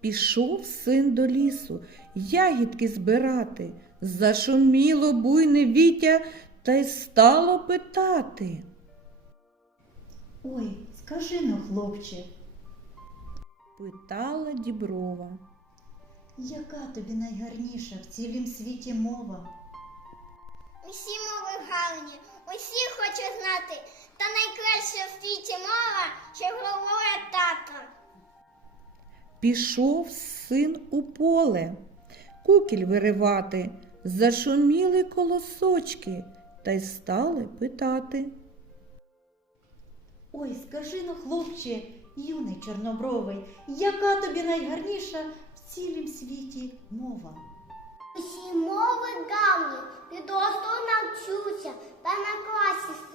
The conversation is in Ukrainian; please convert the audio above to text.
Пішов син до лісу, ягідки збирати. Зашуміло буйне вітя та й стало питати. Ой, скажи ну, хлопче, Питала діброва. яка тобі найгарніша в цілім світі мова? Усі мови гарні, усі хочуть знати, та найкраща в світі мова, що говорить. Пішов син у поле, кукіль виривати, зашуміли колосочки та й стали питати. Ой, скажи ну, хлопче, юний чорнобровий, яка тобі найгарніша в цілім світі мова? Усі мови давні, підросту навчуся, та на класі в